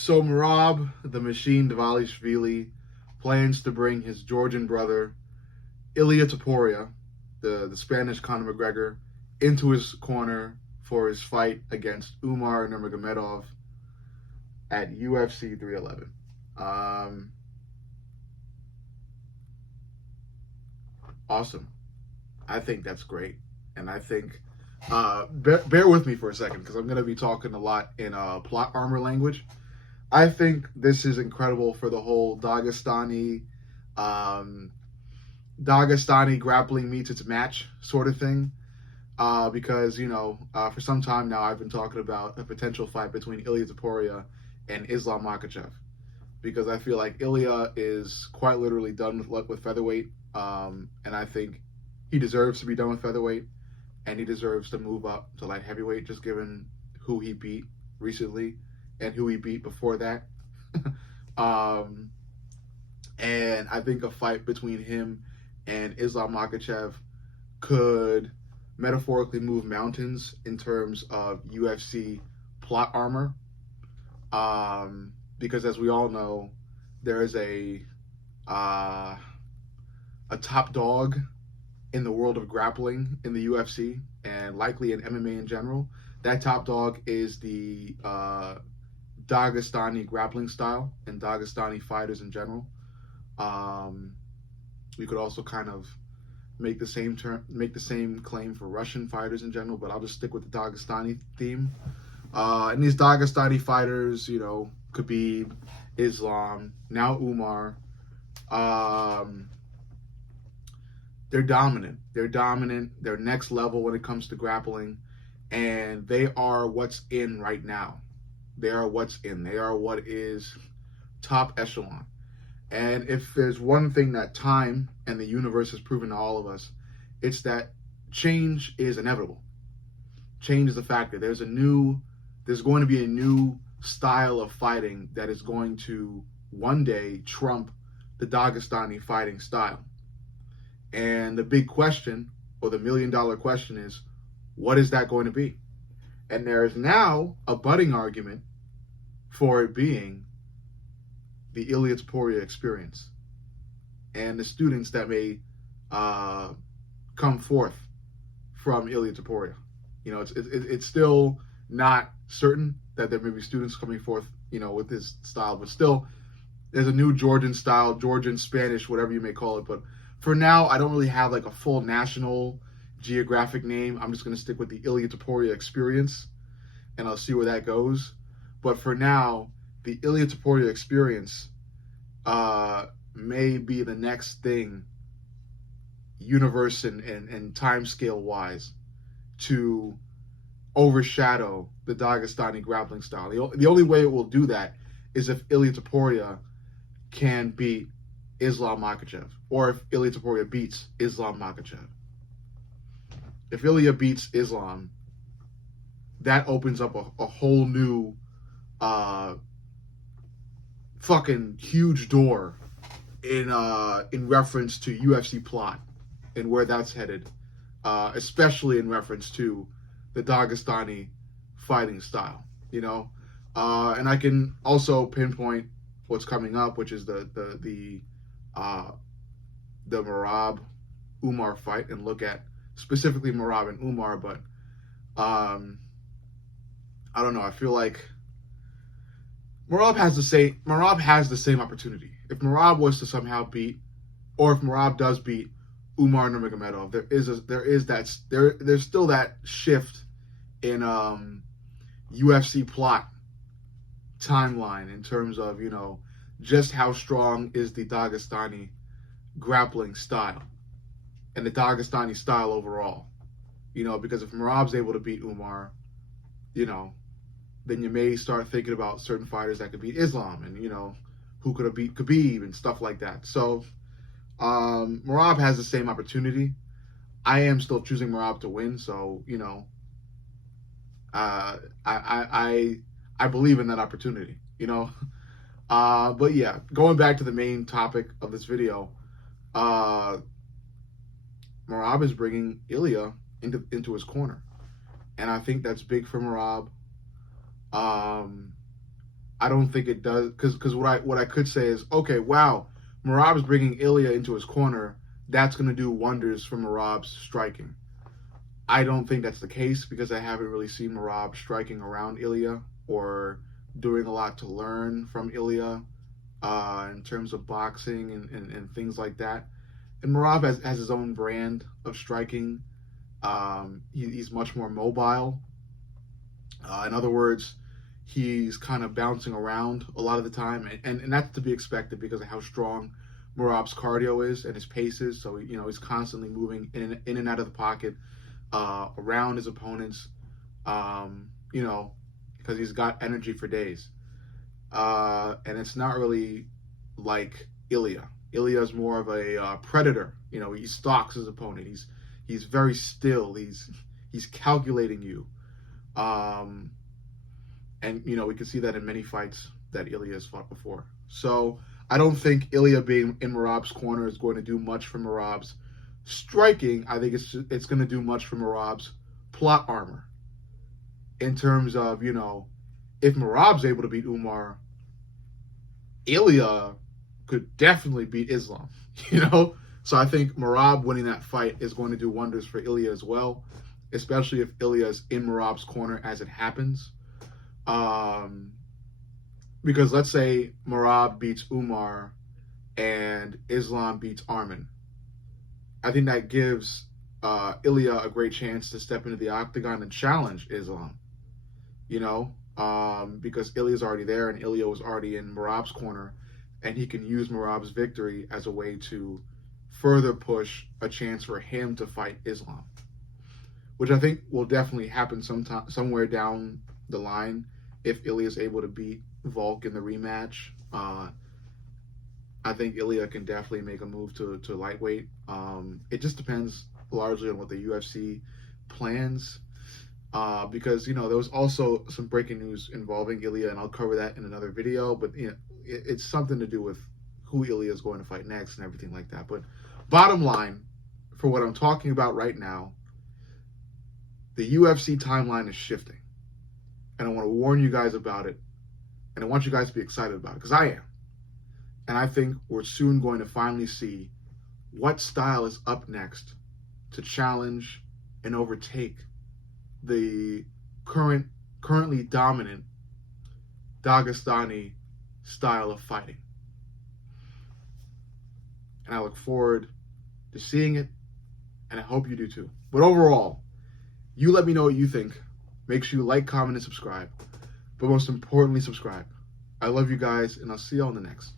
So Merab, the machine Dvalishvili, plans to bring his Georgian brother Ilia Topuria, the Spanish Conor McGregor, into his corner for his fight against Umar Nurmagomedov at UFC 311. Um, awesome. I think that's great, and I think bear with me for a second because I'm going to be talking a lot in plot armor language. I think this is incredible for the whole um, Dagestani grappling meets its match sort of thing. Because for some time now I've been talking about a potential fight between Ilia Topuria and Islam Makhachev because I feel like Ilya is quite literally done with featherweight, and I think he deserves to be done with featherweight, and he deserves to move up to light heavyweight just given who he beat recently and who he beat before that. um, and I think a fight between him and Islam Makhachev could metaphorically move mountains in terms of UFC plot armor. Because as we all know, there is a top dog in the world of grappling in the UFC and likely in MMA in general. That top dog is the Dagestani grappling style and Dagestani fighters in general. We could also kind of make the same claim for Russian fighters in general, but I'll just stick with the Dagestani theme. And these Dagestani fighters, Khabib, Islam, now Umar, they're dominant. They're dominant. They're next level when it comes to grappling, and they are what's in right now. They are what's in. They are what is top echelon. And if there's one thing that time and the universe has proven to all of us, it's that change is inevitable. Change is a factor. There's going to be a new style of fighting that is going to one day trump the Dagestani fighting style. And the big question, or the $1 million question is, what is that going to be? And there is now a budding argument for it being the Ilia Topuria experience and the students that may come forth from Ilia Topuria. It's still not certain that there may be students coming forth, with this style, but still, there's a new Georgian style, Georgian, Spanish, whatever you may call it. But for now, I don't really have like a full national geographic name. I'm just going to stick with the Ilia Topuria experience, and I'll see where that goes. But for now, the Ilia Topuria experience may be the next thing, universe and time scale wise, to overshadow the Dagestani grappling style. The only way it will do that is if Ilia Topuria can beat Islam Makhachev, or if Ilia Topuria beats Islam Makhachev. If Ilia beats Islam, that opens up a whole new fucking huge door in reference to UFC plot and where that's headed, especially in reference to the Dagestani fighting style, and I can also pinpoint what's coming up, which is the Merab Umar fight, and look at specifically Merab and Umar. But I don't know. I feel like Merab has the same opportunity. If Merab was to somehow beat, or if Merab does beat Umar Nurmagomedov, there's still that shift in UFC plot timeline in terms of just how strong is the Dagestani grappling style and the Dagestani style overall. Because if Merab's able to beat Umar, then you may start thinking about certain fighters that could beat Islam, and who could have beat Khabib and stuff like that. So Merab has the same opportunity. I am still choosing Merab to win, so I believe in that opportunity. But yeah, going back to the main topic of this video, Merab is bringing Ilia into his corner, and I think that's big for Merab. I don't think it does, because what I could say is, okay, wow, Merab's bringing Ilya into his corner. That's going to do wonders for Merab's striking. I don't think that's the case because I haven't really seen Merab striking around Ilya or doing a lot to learn from Ilya in terms of boxing and things like that. And Merab has his own brand of striking. He's much more mobile. In other words, he's kind of bouncing around a lot of the time, and that's to be expected because of how strong Merab's cardio is and his pace is. So he's constantly moving in and out of the pocket, around his opponents, because he's got energy for days. And it's not really like Ilya. Ilya is more of a predator. He stalks his opponent. He's very still. He's calculating you. And we can see that in many fights that Ilya has fought before. So I don't think Ilya being in Merab's corner is going to do much for Merab's striking. I think it's going to do much for Merab's plot armor. In terms of, if Merab's able to beat Umar, Ilya could definitely beat Islam, So I think Merab winning that fight is going to do wonders for Ilya as well, especially if Ilya is in Merab's corner as it happens. Because let's say Merab beats Umar and Islam beats Arman. I think that gives Ilya a great chance to step into the octagon and challenge Islam. Because Ilya's already there and Ilya was already in Merab's corner, and he can use Merab's victory as a way to further push a chance for him to fight Islam, which I think will definitely happen somewhere down the line if Ilya is able to beat Volk in the rematch. I think Ilya can definitely make a move to lightweight. It just depends largely on what the UFC plans. Because there was also some breaking news involving Ilya, and I'll cover that in another video. But it's something to do with who Ilya is going to fight next and everything like that. But bottom line, for what I'm talking about right now, the UFC timeline is shifting, and I want to warn you guys about it, and I want you guys to be excited about it because I am. And I think we're soon going to finally see what style is up next to challenge and overtake the currently dominant Dagestani style of fighting. And I look forward to seeing it, and I hope you do too. But overall, you let me know what you think. Make sure you like, comment, and subscribe. But most importantly, subscribe. I love you guys, and I'll see you on the next.